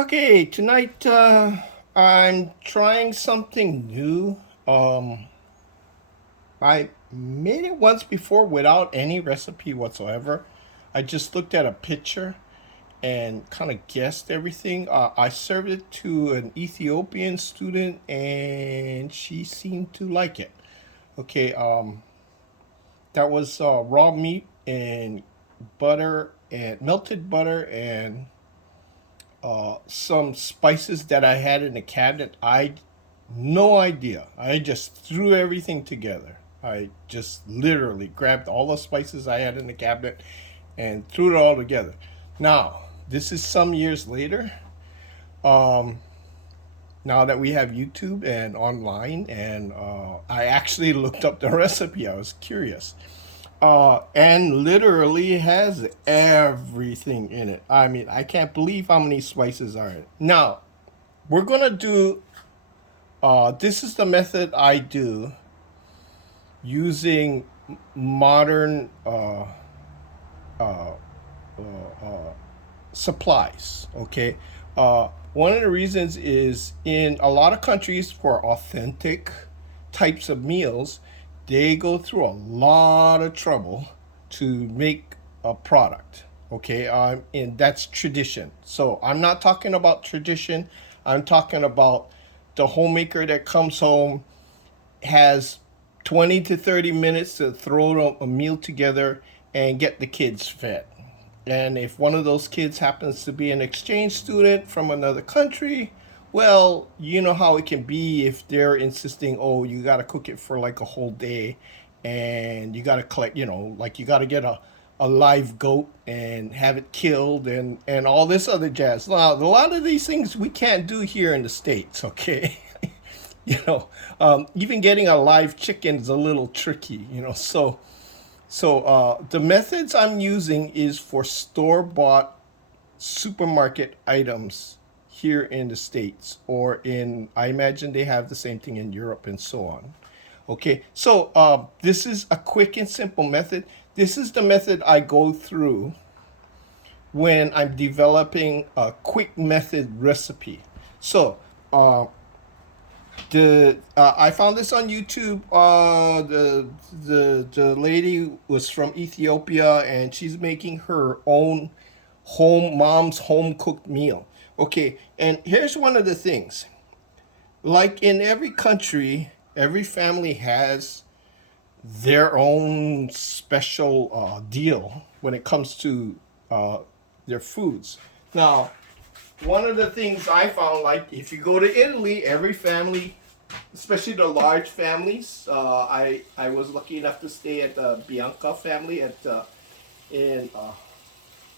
Okay, tonight I'm trying something new. I made it once before without any recipe whatsoever. I just looked at a picture and kind of guessed everything. I served it to an Ethiopian student and she seemed to like it. Okay, that was raw meat and butter and melted butter and some spices that I had in the cabinet. I no idea. I just threw everything together. I just literally grabbed all the spices I had in the cabinet and threw it all together. Now, this is some years later. Um, Now that we have YouTube and online, and I actually looked up the recipe. I was curious. And literally has everything in it. I mean, I can't believe how many spices are in it. Now, we're gonna do. This is the method I do using modern supplies. Okay. One of the reasons is in a lot of countries for authentic types of meals, they go through a lot of trouble to make a product. Okay, and that's tradition. So I'm not talking about tradition. I'm talking about the homemaker that comes home, has 20 to 30 minutes to throw a meal together and get the kids fed. And if one of those kids happens to be an exchange student from another country, well, you know how it can be if they're insisting, oh, you got to cook it for like a whole day and you got to collect, like you got to get a live goat and have it killed and all this other jazz. Now, a lot of these things we can't do here in the States, okay? Even getting a live chicken is a little tricky. So the methods I'm using is for store-bought supermarket items here in the States, or I imagine they have the same thing in Europe and so on. Okay, so this is a quick and simple method. This is the method I go through when I'm developing a quick method recipe. So the I found this on YouTube. The lady was from Ethiopia and she's making her own mom's home cooked meal. Okay, and here's one of the things. Like in every country, every family has their own special deal when it comes to uh, their foods. Now, one of the things I found, like if you go to Italy, every family, especially the large families, I was lucky enough to stay at the Bianca family in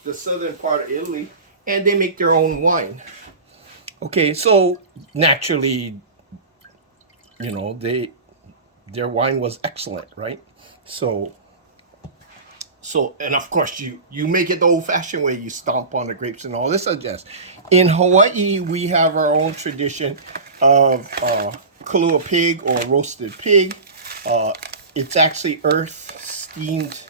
the southern part of Italy, and they make their own wine. Okay, so naturally, their wine was excellent, right? So and of course you make it the old-fashioned way. You stomp on the grapes and all this. I guess in Hawaii we have our own tradition of kalua pig or roasted pig. Uh, it's actually earth steamed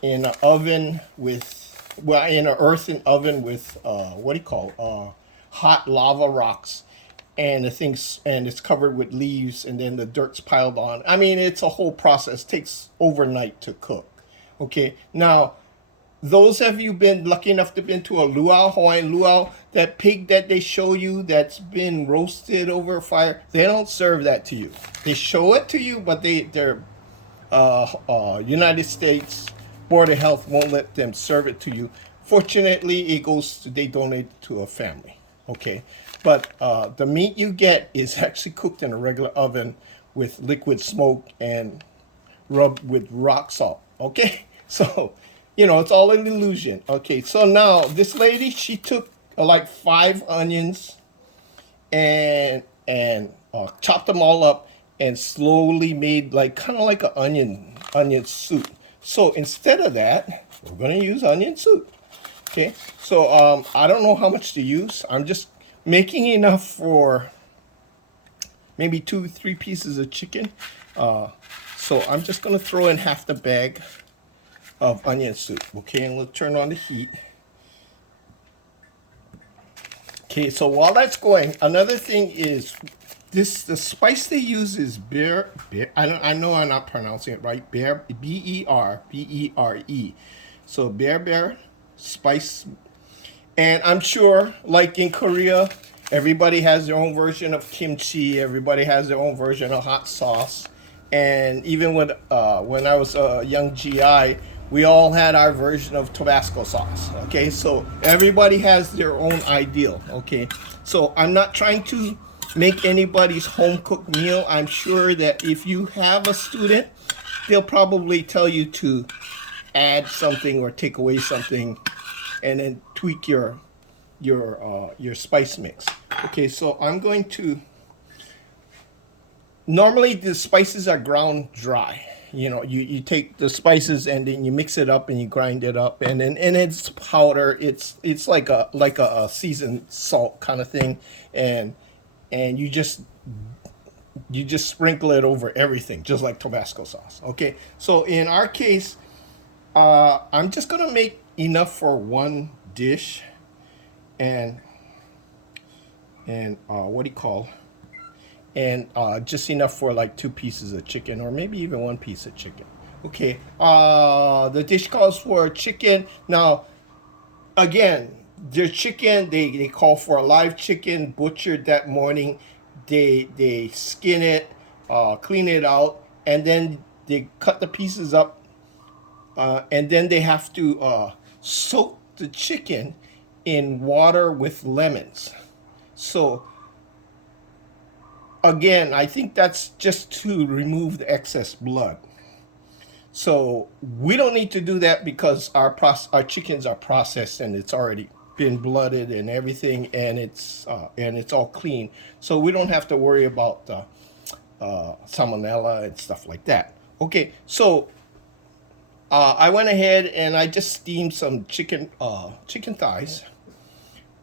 in an oven in an earthen oven with what do you call hot lava rocks, and it's covered with leaves, and then the dirt's piled on. I mean, it's a whole process. It takes overnight to cook. Okay, now those of you been lucky enough to been to a luau, Hawaiian luau, that pig that they show you that's been roasted over a fire, they don't serve that to you. They show it to you, but they're United States Board of Health won't let them serve it to you. Fortunately, they donate it to a family. Okay, but the meat you get is actually cooked in a regular oven with liquid smoke and rubbed with rock salt. Okay, so it's all an illusion. Okay, so now this lady, she took like 5 onions and chopped them all up and slowly made like kind of like an onion soup. So instead of that, we're gonna use onion soup. Okay, so I don't know how much to use. I'm just making enough for maybe 2 3 pieces of chicken. So I'm just gonna throw in half the bag of onion soup. Okay, and we'll turn on the heat. Okay, so while that's going, another thing is the spice they use is beer. I know I'm not pronouncing it right. Bere. So Berbere spice, and I'm sure, like in Korea, everybody has their own version of kimchi. Everybody has their own version of hot sauce, and even when I was a young GI, we all had our version of Tabasco sauce. Okay, so everybody has their own ideal. Okay, so I'm not trying to make anybody's home cooked meal. I'm sure that if you have a student, they'll probably tell you to add something or take away something, and then tweak your spice mix. Okay, so I'm going to. Normally the spices are ground dry. You know, you take the spices and then you mix it up and you grind it up, and it's powder. It's like a seasoned salt kind of thing, and you just sprinkle it over everything, just like Tabasco sauce. Okay, so in our case, I'm just gonna make enough for one dish, and what do you call? And just enough for like 2 pieces of chicken, or maybe even 1 piece of chicken. Okay, the dish calls for chicken. Now, again, their chicken, they call for a live chicken butchered that morning. They skin it, clean it out, and then they cut the pieces up, and then they have to soak the chicken in water with lemons. So again, I think that's just to remove the excess blood. So we don't need to do that because our chickens are processed and it's already been blooded and everything, and it's all clean. So we don't have to worry about salmonella and stuff like that. Okay, so I went ahead and I just steamed some chicken thighs.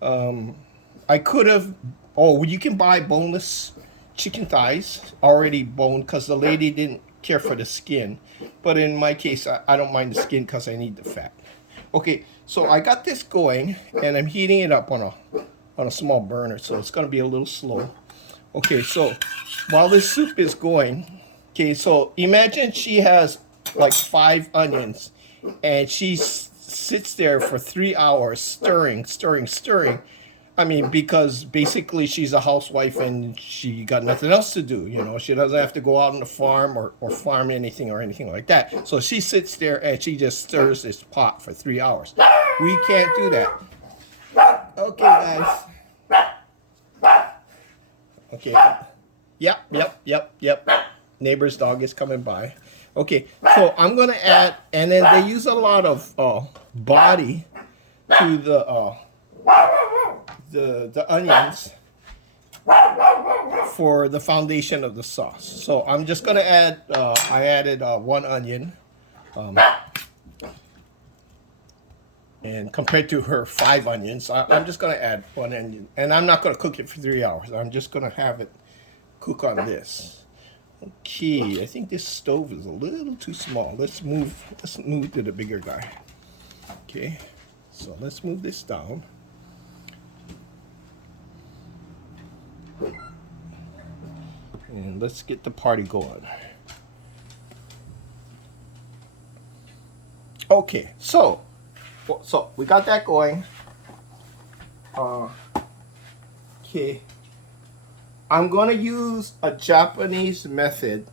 I could have. Oh, you can buy boneless chicken thighs already boned because the lady didn't care for the skin, but in my case I don't mind the skin because I need the fat. Okay, so I got this going and I'm heating it up on a small burner, so it's going to be a little slow. Okay, so while this soup is going, okay, so imagine she has like 5 onions and she sits there for 3 hours stirring. I mean, because basically she's a housewife and she got nothing else to do. You know, she doesn't have to go out on the farm or farm anything like that. So she sits there and she just stirs this pot for 3 hours. We can't do that. Okay, guys. Okay. Yep. Neighbor's dog is coming by. Okay, so I'm gonna add, and then they use a lot of body to the onions for the foundation of the sauce. So I'm just gonna add. I added 1 onion, and compared to her 5 onions, I'm just gonna add 1 onion, and I'm not gonna cook it for 3 hours. I'm just gonna have it cook on this. Okay, I think this stove is a little too small. Let's move to the bigger guy. Okay, so let's move this down. And let's get the party going. Okay, so we got that going. Okay, I'm gonna use a Japanese method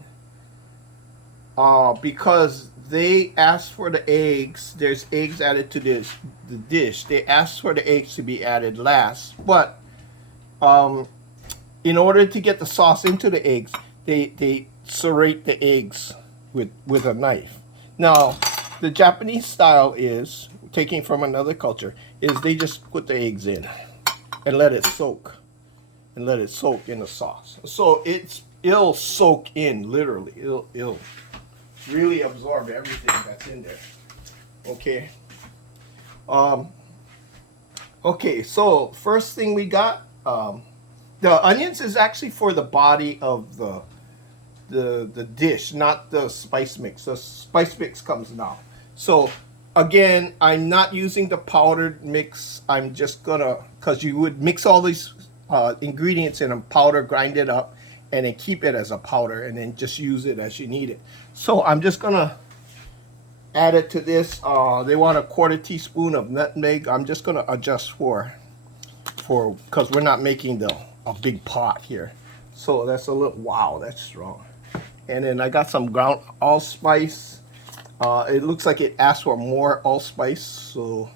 because they asked for the eggs. There's eggs added to the dish. They asked for the eggs to be added last, but in order to get the sauce into the eggs, they serrate the eggs with a knife. Now, the Japanese style is, taking from another culture, is they just put the eggs in and let it soak. And let it soak in the sauce. So it'll soak in, literally. It'll really absorb everything that's in there. Okay. Okay, so first thing we got, the onions is actually for the body of the dish, not the spice mix. The spice mix comes now. So Again, I'm not using the powdered mix. I'm just gonna, because you would mix all these ingredients in a powder, grind it up, and then keep it as a powder, and then just use it as you need it. So I'm just gonna add it to this. They want a 1/4 teaspoon of nutmeg. I'm just gonna adjust for because we're not making a big pot here. So that's a little, wow, that's strong. And then I got some ground allspice. It looks like it asked for more allspice, so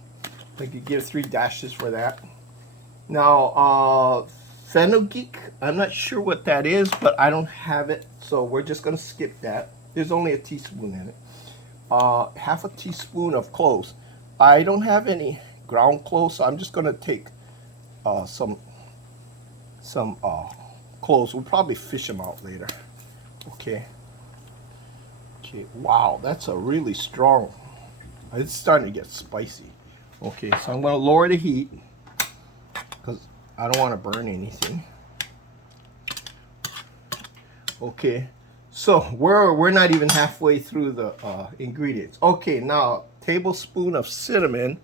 I could give 3 dashes for that. Now, fenugreek, I'm not sure what that is, but I don't have it, so we're just gonna skip that. There's only a teaspoon in it. 1/2 teaspoon of cloves. I don't have any ground cloves, so I'm just gonna take some cloves. We'll probably fish them out later. Okay. Okay. Wow, that's a really strong. It's starting to get spicy. Okay, so I'm gonna lower the heat because I don't want to burn anything. Okay, so we're not even halfway through the ingredients. Okay, now tablespoon of cinnamon.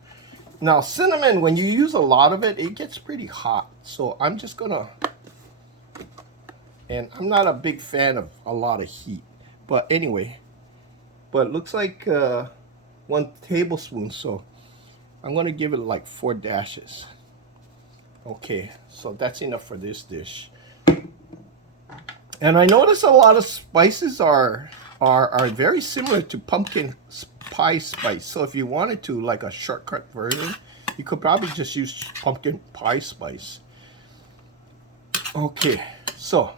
Now cinnamon, when you use a lot of it, it gets pretty hot. So I'm just gonna, and I'm not a big fan of a lot of heat, but anyway, but it looks like 1 tablespoon, so I'm gonna give it like 4 dashes. Okay, so that's enough for this dish. And I notice a lot of spices are very similar to pumpkin pie spice. So if you wanted to, like a shortcut version, you could probably just use pumpkin pie spice. Okay, so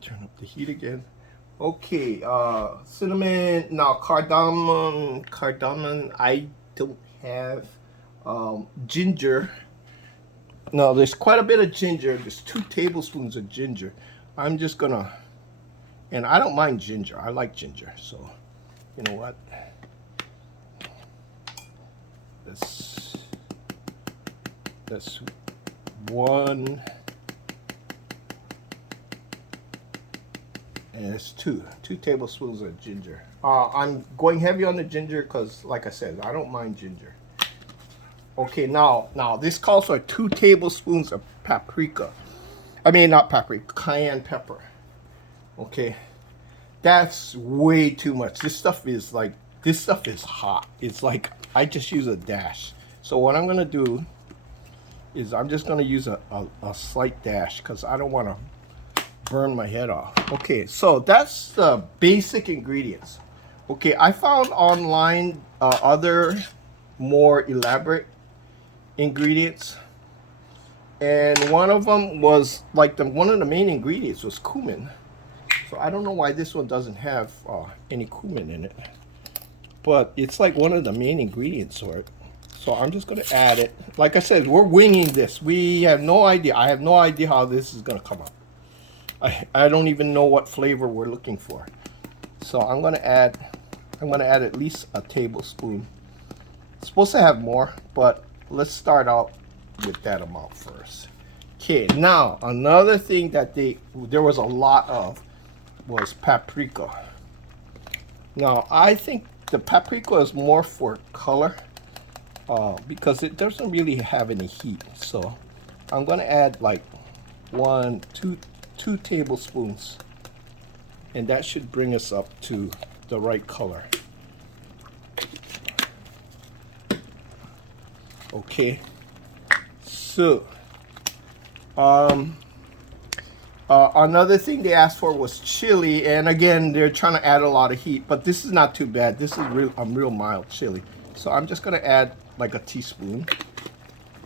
turn up the heat again. Okay, cinnamon. Now cardamom. I don't have. Ginger. No, there's quite a bit of ginger. There's 2 tablespoons of ginger. I'm just gonna, and I don't mind ginger. I like ginger, so you know what? That's 1, and it's 2 tablespoons of ginger. I'm going heavy on the ginger because, like I said, I don't mind ginger. Okay, now this calls for 2 tablespoons of paprika. I mean, not paprika, cayenne pepper. Okay, that's way too much. This stuff is hot. It's like I just use a dash. So what I'm gonna do is I'm just gonna use a slight dash because I don't want to burn my head off. Okay, so that's the basic ingredients. Okay, I found online other more elaborate ingredients, and one of them was like one of the main ingredients was cumin. So I don't know why this one doesn't have any cumin in it, but it's like one of the main ingredients for it. So I'm just gonna add it. Like I said, we're winging this. We have no idea. I have no idea how this is gonna come out. I don't even know what flavor we're looking for. So I'm gonna add at least a tablespoon. It's supposed to have more, but let's start out with that amount first. Okay, now another thing that there was a lot of was paprika. Now I think the paprika is more for color because it doesn't really have any heat. So I'm gonna add like 2 tablespoons, and that should bring us up to the right color. Okay, so another thing they asked for was chili, and again they're trying to add a lot of heat, but this is not too bad. This is real mild chili. So I'm just gonna add like a teaspoon,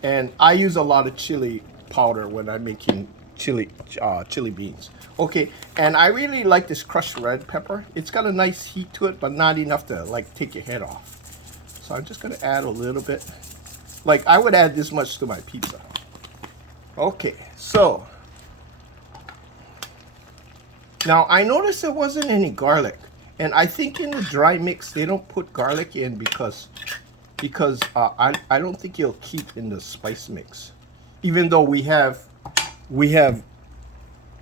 and I use a lot of chili powder when I'm making chili beans. Okay, and I really like this crushed red pepper. It's got a nice heat to it, but not enough to like take your head off. So I'm just gonna add a little bit. Like I would add this much to my pizza. Okay, so now I noticed there wasn't any garlic, and I think in the dry mix they don't put garlic in because I don't think it'll keep in the spice mix, even though we have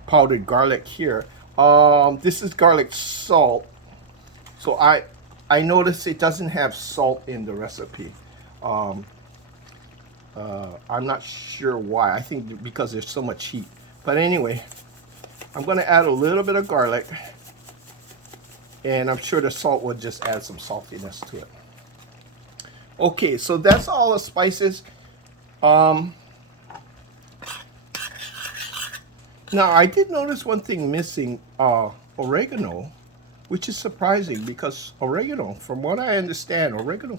powdered garlic here. This is garlic salt, so I I noticed it doesn't have salt in the recipe. I'm not sure why. I think because there's so much heat. But anyway, I'm going to add a little bit of garlic. And I'm sure the salt will just add some saltiness to it. Okay, so that's all the spices. Now, I did notice one thing missing, oregano, which is surprising because oregano, from what I understand, oregano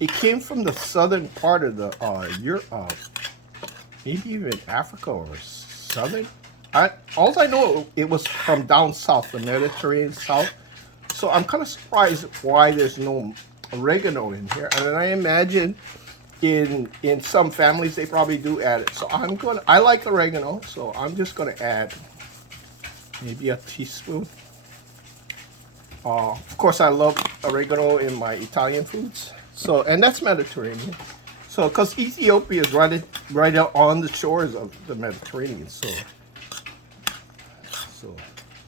it came from the southern part of the maybe even Africa or southern. All I know, it was from down south, the Mediterranean South. So I'm kind of surprised why there's no oregano in here. And I imagine in some families they probably do add it. So I like oregano, so I'm just gonna add maybe a teaspoon. Of course, I love oregano in my Italian foods. So, and that's Mediterranean. So, because Ethiopia is right out on the shores of the Mediterranean. So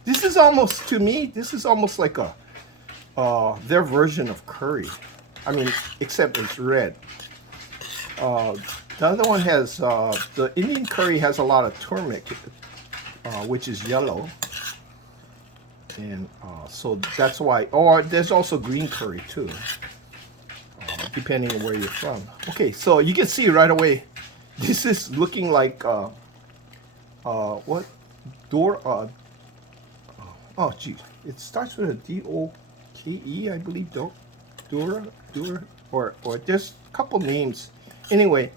this is almost, to me, this is almost like their version of curry. I mean, except it's red. The other one has, the Indian curry has a lot of turmeric, which is yellow. And so that's why, or there's also green curry too, depending on where you're from. Okay, so you can see right away, this is looking like, what? Doro, oh geez, it starts with a D-O-K-E, I believe, Doro, or there's a couple names. Anyway,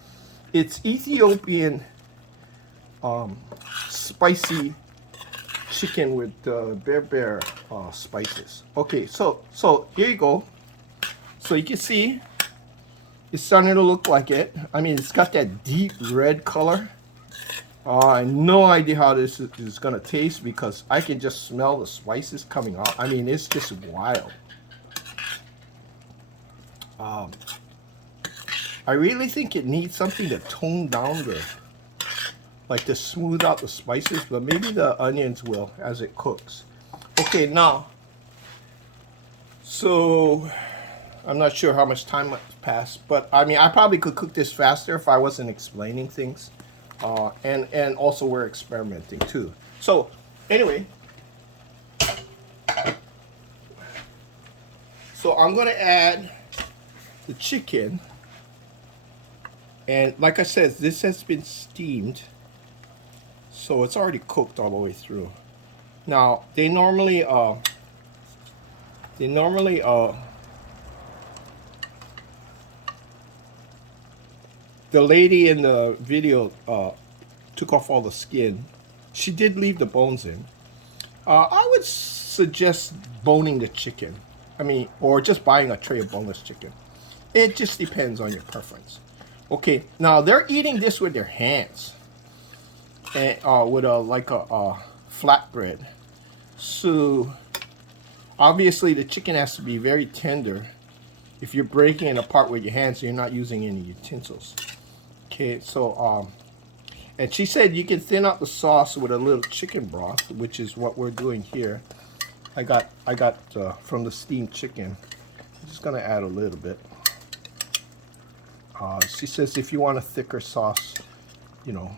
it's Ethiopian spicy chicken with Berbere spices. Okay, so here you go. So you can see it's starting to look like it. I mean, it's got that deep red color. I have no idea how this is gonna taste because I can just smell the spices coming out. I mean, it's just wild. I really think it needs something to tone down like to smooth out the spices, but maybe the onions will as it cooks. Okay, now, so I'm not sure how much time passed, but I mean, I probably could cook this faster if I wasn't explaining things. And also we're experimenting too. So anyway, so I'm gonna add the chicken, and like I said, this has been steamed, so it's already cooked all the way through. Now they normally the lady in the video took off all the skin. She did leave the bones in. I would suggest boning the chicken. I mean, or just buying a tray of boneless chicken. It just depends on your preference. Okay, now they're eating this with their hands, and with a flatbread. So obviously the chicken has to be very tender. If you're breaking it apart with your hands, you're not using any utensils. Okay, so and she said you can thin out the sauce with a little chicken broth, which is what we're doing here. I got from the steamed chicken. I'm just gonna add a little bit. She says if you want a thicker sauce, you know,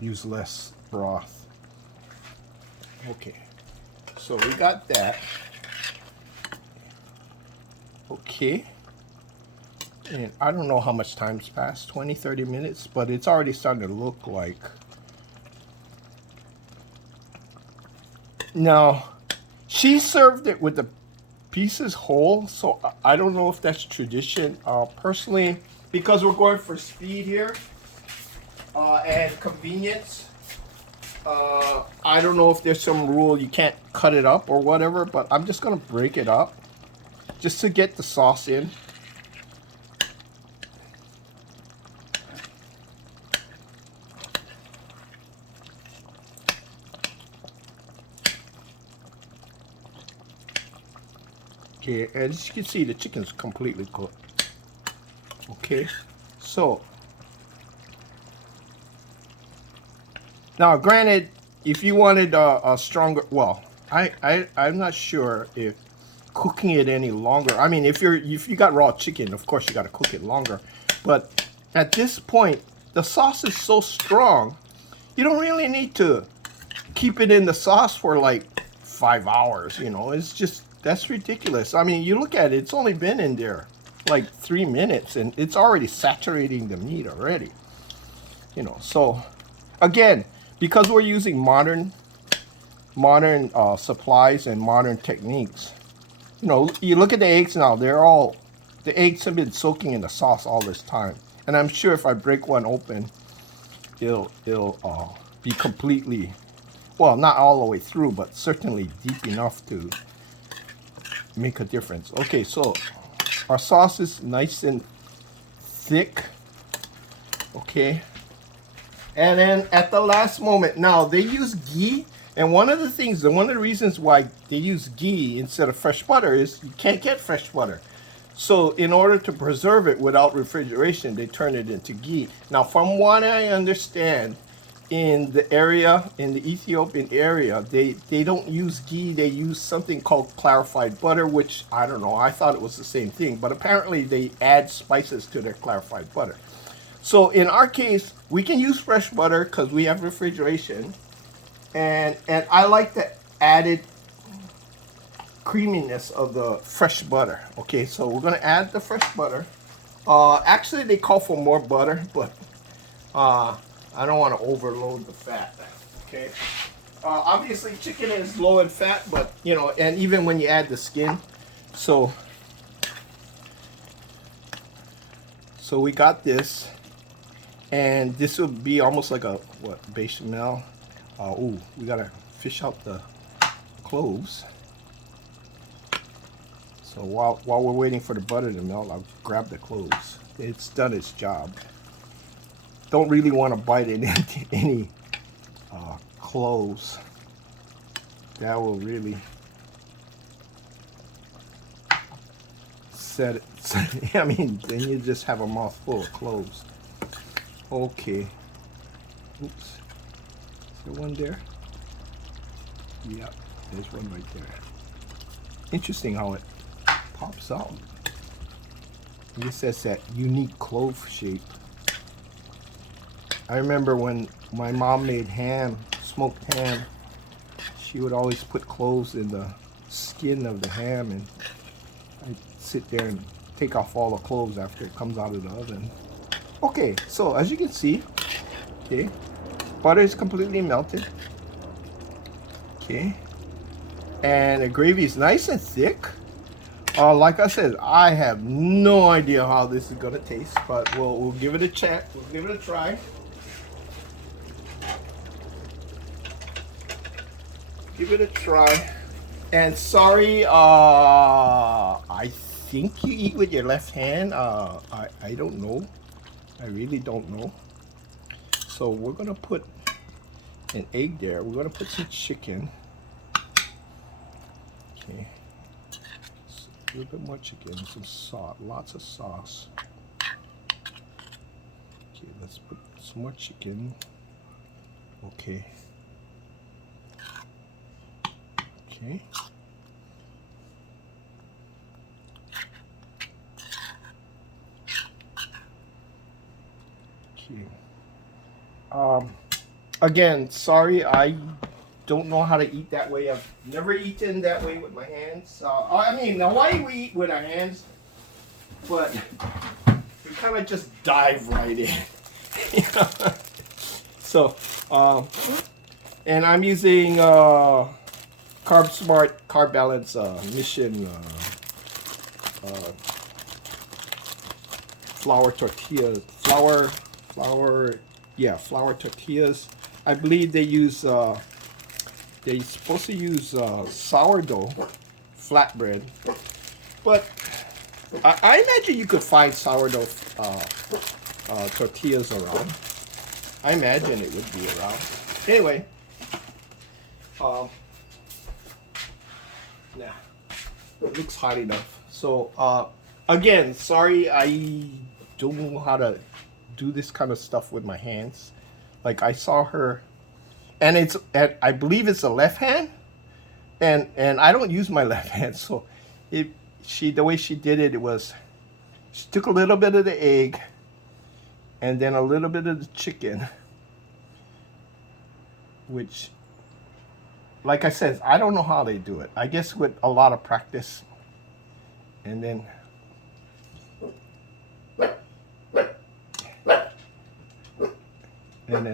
use less broth. Okay, so we got that. Okay. And I don't know how much time's passed, 20, 30 minutes, but it's already starting to look like. Now, she served it with the pieces whole, so I don't know if that's tradition. Personally, because we're going for speed here and convenience, I don't know if there's some rule you can't cut it up or whatever, but I'm just gonna break it up just to get the sauce in. Okay, and as you can see, the chicken's completely cooked. Okay, so now granted, if you wanted a stronger, well, I'm not sure if cooking it any longer. I mean, if you got raw chicken, of course you got to cook it longer. But at this point, the sauce is so strong, you don't really need to keep it in the sauce for like 5 hours. You know, it's just, that's ridiculous. I mean, you look at it, it's only been in there like 3 minutes, and it's already saturating the meat already. You know, so again, because we're using modern supplies and modern techniques, you know, you look at the eggs now, the eggs have been soaking in the sauce all this time. And I'm sure if I break one open, it'll be completely, well, not all the way through, but certainly deep enough to make a difference. Okay, so our sauce is nice and thick. Okay. And then at the last moment, now they use ghee. And one of the reasons why they use ghee instead of fresh butter is you can't get fresh butter. So in order to preserve it without refrigeration, they turn it into ghee. Now, from what I understand, in the Ethiopian area, they don't use ghee. They use something called clarified butter, which I don't know. I thought it was the same thing, but apparently they add spices to their clarified butter. So in our case, we can use fresh butter because we have refrigeration. And I like the added creaminess of the fresh butter. Okay, so we're gonna add the fresh butter. Actually, they call for more butter, but I don't want to overload the fat. Okay. Obviously, chicken is low in fat, but you know, and even when you add the skin, so we got this, and this will be almost like a bechamel. Oh, we gotta fish out the cloves. So while we're waiting for the butter to melt, I'll grab the cloves. It's done its job. Don't really want to bite into any cloves. That will really set it. I mean, then you just have a mouthful of cloves. Okay. Oops. Is there one there? Yeah, there's one right there. Interesting how it pops out. I guess that's that unique clove shape. I remember when my mom made ham, smoked ham, she would always put cloves in the skin of the ham, and I'd sit there and take off all the cloves after it comes out of the oven. Okay, so as you can see, okay, butter is completely melted. Okay, and the gravy is nice and thick. Like I said, I have no idea how this is gonna taste, but we'll give it a check. We'll give it a try. Give it a try. And sorry, I think you eat with your left hand. I don't know. I really don't know. So we're gonna put an egg there. We're gonna put some chicken. Okay. A little bit more chicken, some sauce, lots of sauce. Okay, let's put some more chicken. Okay. Okay. Okay. Again, sorry, I don't know how to eat that way. I've never eaten that way with my hands. I mean, now why we eat with our hands, but we kind of just dive right in. You know? So, and I'm using Carb Smart Carb Balance Mission flour tortillas. Flour tortillas. I believe they use. They're supposed to use sourdough, flatbread, but I imagine you could find sourdough tortillas around. I imagine it would be around. Anyway, yeah, it looks hot enough. So again, sorry, I don't know how to do this kind of stuff with my hands. Like I saw her. And I believe it's a left hand, and I don't use my left hand, so the way she did it, it was she took a little bit of the egg and then a little bit of the chicken, which, like I said, I don't know how they do it. I guess with a lot of practice. And then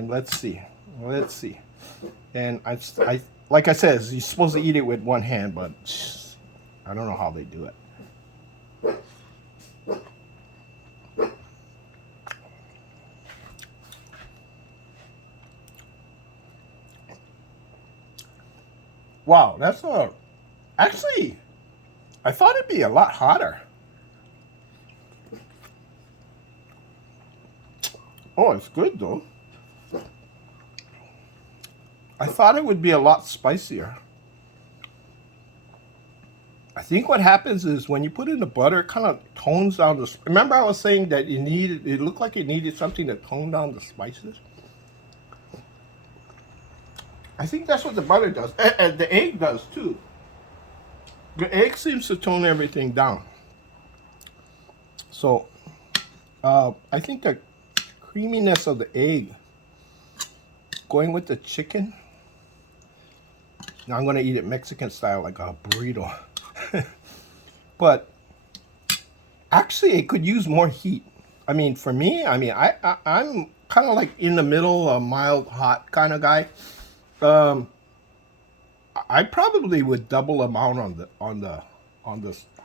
let's see. And I like I said, you're supposed to eat it with one hand, but I don't know how they do it. Wow, that's actually, I thought it'd be a lot hotter. Oh, it's good though. I thought it would be a lot spicier. I think what happens is when you put in the butter, it kind of tones down the. Remember, I was saying that it looked like it needed something to tone down the spices. I think that's what the butter does, and the egg does too. The egg seems to tone everything down. So, I think the creaminess of the egg going with the chicken. Now I'm gonna eat it Mexican style, like a burrito. But actually, it could use more heat. I mean, for me, I'm kind of like in the middle, a mild hot kind of guy. I probably would double amount on the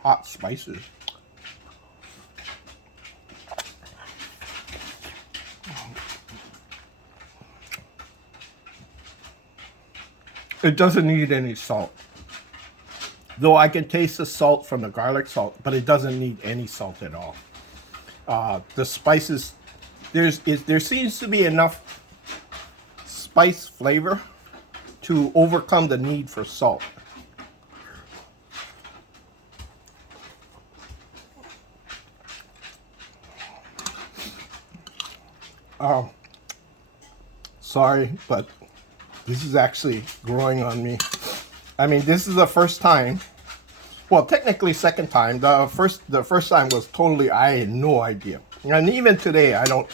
hot spices. It doesn't need any salt. Though I can taste the salt from the garlic salt, but it doesn't need any salt at all. The spices, there seems to be enough spice flavor to overcome the need for salt. Sorry, but this is actually growing on me. I mean, this is the first time. Well, technically second time. The first time was totally, I had no idea. And even today, I don't.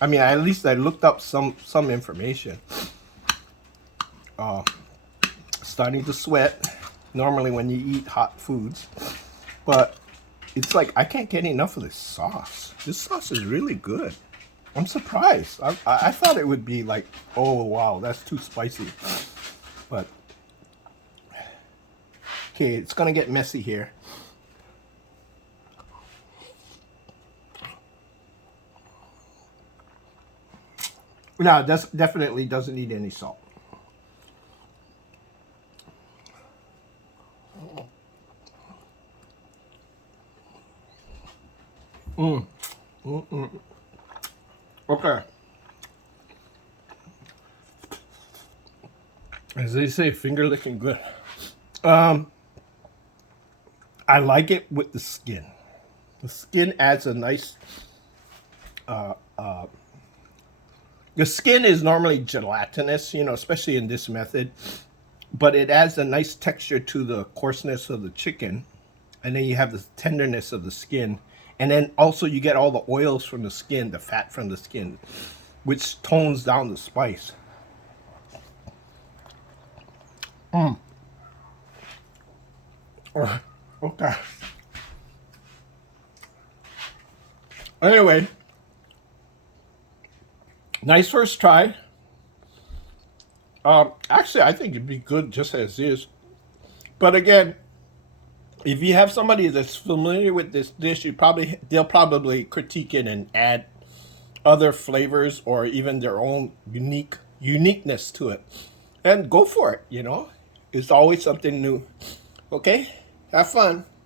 I mean, at least I looked up some information. Starting to sweat. Normally when you eat hot foods, but it's like I can't get enough of this sauce. This sauce is really good. I'm surprised. I thought it would be like, oh wow, that's too spicy. But okay, it's gonna get messy here. No, this definitely doesn't need any salt. Okay. As they say, finger licking good. I like it with the skin. The skin adds a nice. The skin is normally gelatinous, you know, especially in this method, but it adds a nice texture to the coarseness of the chicken, and then you have the tenderness of the skin, and then also you get all the oils from the skin, the fat from the skin, which tones down the spice. Okay. Anyway, nice first try. Actually, I think it'd be good just as is. But again, if you have somebody that's familiar with this dish, they'll probably critique it and add other flavors or even their own uniqueness to it. And go for it, you know. It's always something new. Okay? Have fun.